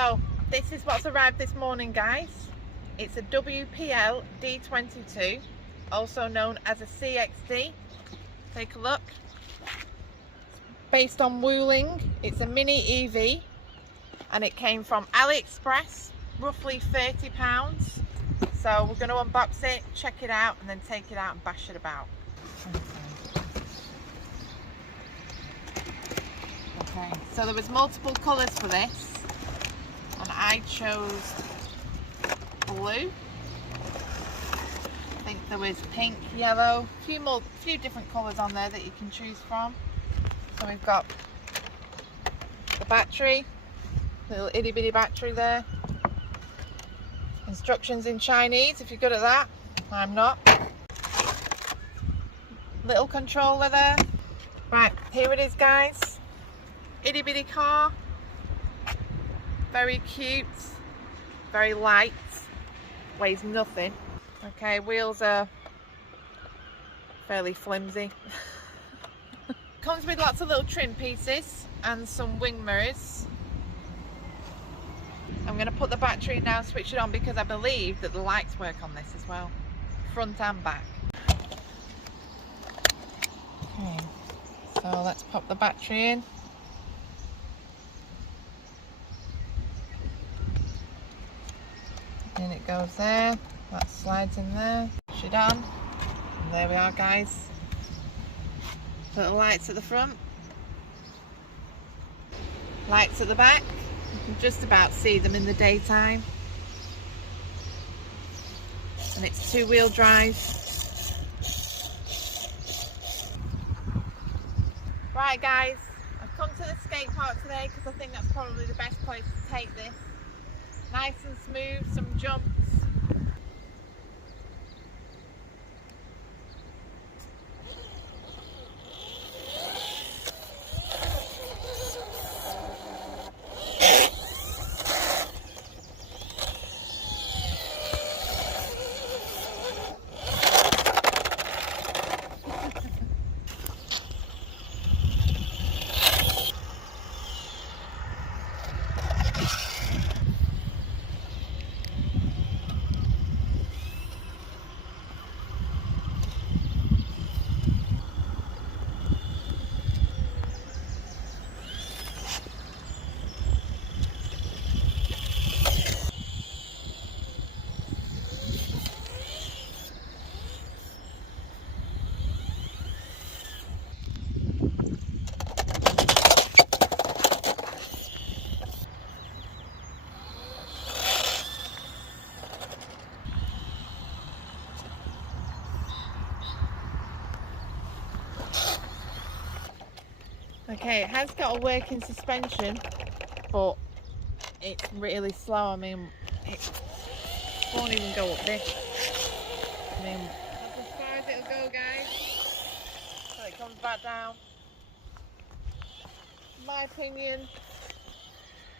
So this is what's arrived this morning, guys. It's a WPL D22, also known as a CXD. Take a look. Based on wuling, it's a mini EV, and it came from AliExpress, roughly £30. So we're going to unbox it, check it out, and then take it out and bash it about. Okay, so there was multiple colours for this, and I chose blue. I think there was pink, yellow, a few different colours on there that you can choose from. So we've got the battery, little itty bitty battery there. Instructions in Chinese if you're good at that. I'm not. Little controller there. Right, here it is, guys. Itty bitty car. Very cute. Very light. Weighs nothing. Okay, wheels are fairly flimsy. Comes with lots of little trim pieces and some wing mirrors. I'm going to put the battery in now and switch it on because I believe that the lights work on this as well, front and back. Okay, so let's pop the battery in. In it goes there, that slides in there, push it on, and there we are, guys. Little lights at the front, lights at the back. You can just about see them in the daytime. And it's two-wheel drive. Right, guys, I've come to the skate park today because I think that's probably the best place to take this. Nice and smooth, some jumps. Okay, it has got a working suspension, but it's really slow. I mean, it won't even go up this. I mean, that's as far as it'll go, guys. So it comes back down. In my opinion,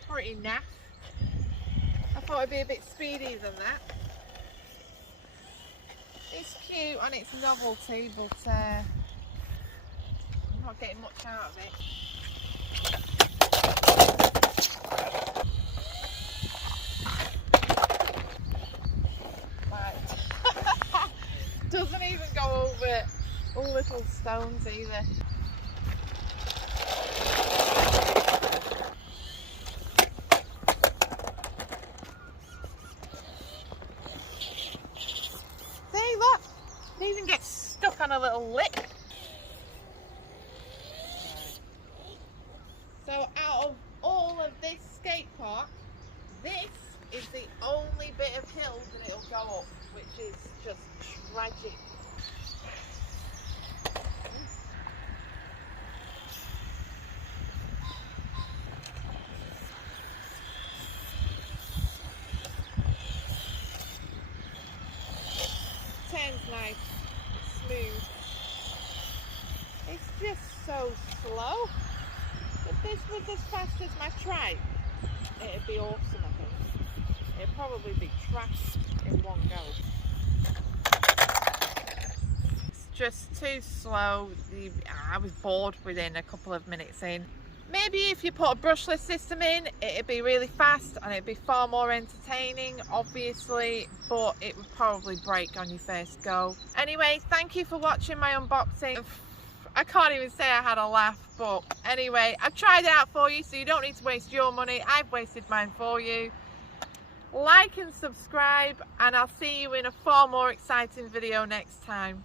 pretty naff. I thought it'd be a bit speedier than that. It's cute and it's novelty, but not getting much out of it. Right. Doesn't even go over all little stones either. See, look, it even gets stuck on a little lip. So out of all of this skate park, this is the only bit of hill that it'll go up, which is just tragic. Turns nice, smooth. It's just so slow. If this was as fast as my trike, it'd be awesome, I think. It'd probably be trashed in one go. It's just too slow. I was bored within a couple of minutes in. Maybe if you put a brushless system in, it'd be really fast and it'd be far more entertaining, obviously, but it would probably break on your first go. Anyway, thank you for watching my unboxing. I can't even say I had a laugh, but anyway, I've tried it out for you, so you don't need to waste your money. I've wasted mine for you. Like and subscribe, and I'll see you in a far more exciting video next time.